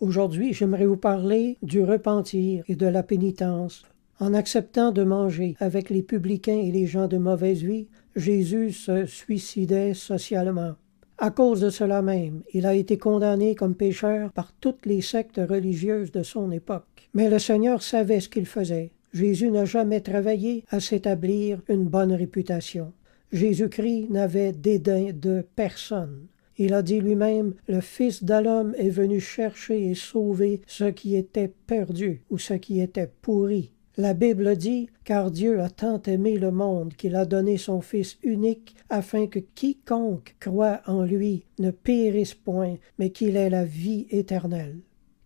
Aujourd'hui, j'aimerais vous parler du repentir et de la pénitence. En acceptant de manger avec les publicains et les gens de mauvaise vie, Jésus se suicidait socialement. À cause de cela même, il a été condamné comme pécheur par toutes les sectes religieuses de son époque. Mais le Seigneur savait ce qu'il faisait. Jésus n'a jamais travaillé à s'établir une bonne réputation. Jésus-Christ n'avait dédain de personne. Il a dit lui-même, « Le Fils de l'homme est venu chercher et sauver ce qui était perdu ou ce qui était pourri. » La Bible dit, « Car Dieu a tant aimé le monde qu'il a donné son Fils unique, afin que quiconque croit en lui ne périsse point, mais qu'il ait la vie éternelle. »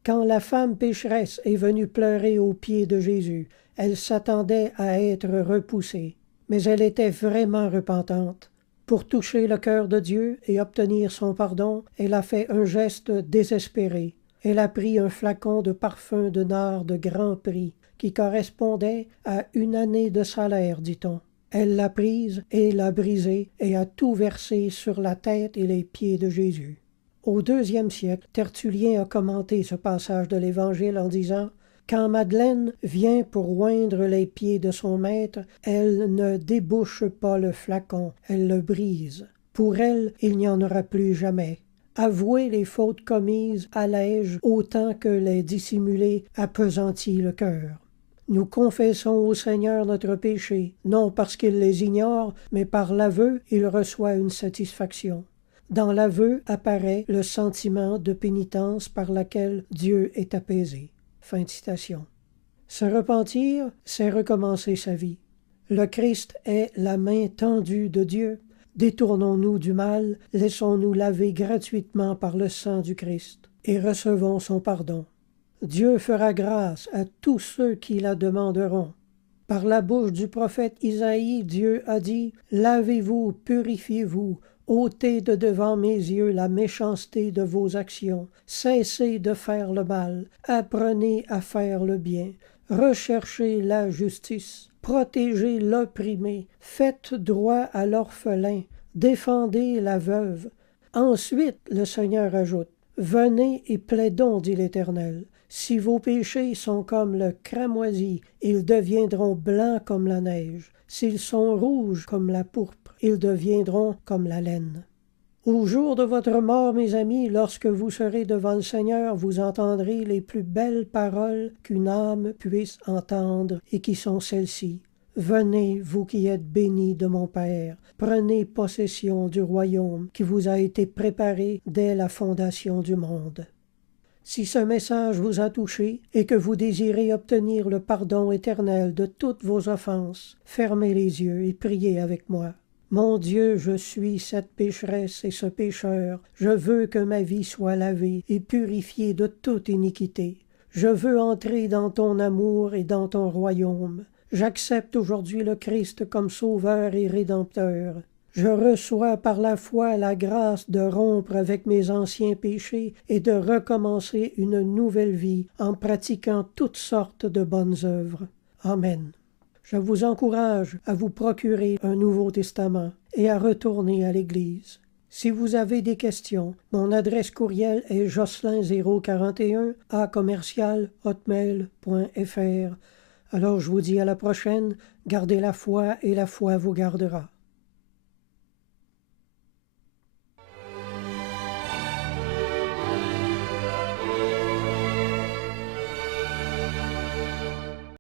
Quand la femme pécheresse est venue pleurer aux pieds de Jésus, elle s'attendait à être repoussée, mais elle était vraiment repentante. Pour toucher le cœur de Dieu et obtenir son pardon, elle a fait un geste désespéré. Elle a pris un flacon de parfum de nard de grand prix, qui correspondait à 1 année de salaire, dit-on. Elle l'a prise et l'a brisée et a tout versé sur la tête et les pieds de Jésus. Au IIe siècle, Tertullien a commenté ce passage de l'Évangile en disant « Quand Madeleine vient pour oindre les pieds de son maître, elle ne débouche pas le flacon, elle le brise. Pour elle, il n'y en aura plus jamais. Avouer les fautes commises allège autant que les dissimuler appesantit le cœur. Nous confessons au Seigneur notre péché, non parce qu'il les ignore, mais par l'aveu, il reçoit une satisfaction. Dans l'aveu apparaît le sentiment de pénitence par laquelle Dieu est apaisé. » Fin de citation. Se repentir, c'est recommencer sa vie. Le Christ est la main tendue de Dieu. Détournons-nous du mal, laissons-nous laver gratuitement par le sang du Christ et recevons son pardon. Dieu fera grâce à tous ceux qui la demanderont. Par la bouche du prophète Isaïe, Dieu a dit « Lavez-vous, purifiez-vous, ôtez de devant mes yeux la méchanceté de vos actions, cessez de faire le mal, apprenez à faire le bien, recherchez la justice, protégez l'opprimé, faites droit à l'orphelin, défendez la veuve. » Ensuite, le Seigneur ajoute « Venez et plaidons, dit l'Éternel. Si vos péchés sont comme le cramoisi, ils deviendront blancs comme la neige. S'ils sont rouges comme la pourpre, ils deviendront comme la laine. » Au jour de votre mort, mes amis, lorsque vous serez devant le Seigneur, vous entendrez les plus belles paroles qu'une âme puisse entendre et qui sont celles-ci. « Venez, vous qui êtes bénis de mon Père, prenez possession du royaume qui vous a été préparé dès la fondation du monde. » Si ce message vous a touché et que vous désirez obtenir le pardon éternel de toutes vos offenses, fermez les yeux et priez avec moi. Mon Dieu, je suis cette pécheresse et ce pécheur. Je veux que ma vie soit lavée et purifiée de toute iniquité. Je veux entrer dans ton amour et dans ton royaume. J'accepte aujourd'hui le Christ comme sauveur et rédempteur. Je reçois par la foi la grâce de rompre avec mes anciens péchés et de recommencer une nouvelle vie en pratiquant toutes sortes de bonnes œuvres. Amen. Je vous encourage à vous procurer un Nouveau Testament et à retourner à l'Église. Si vous avez des questions, mon adresse courriel est jocelyn041@hotmail.fr. Alors je vous dis à la prochaine, gardez la foi et la foi vous gardera.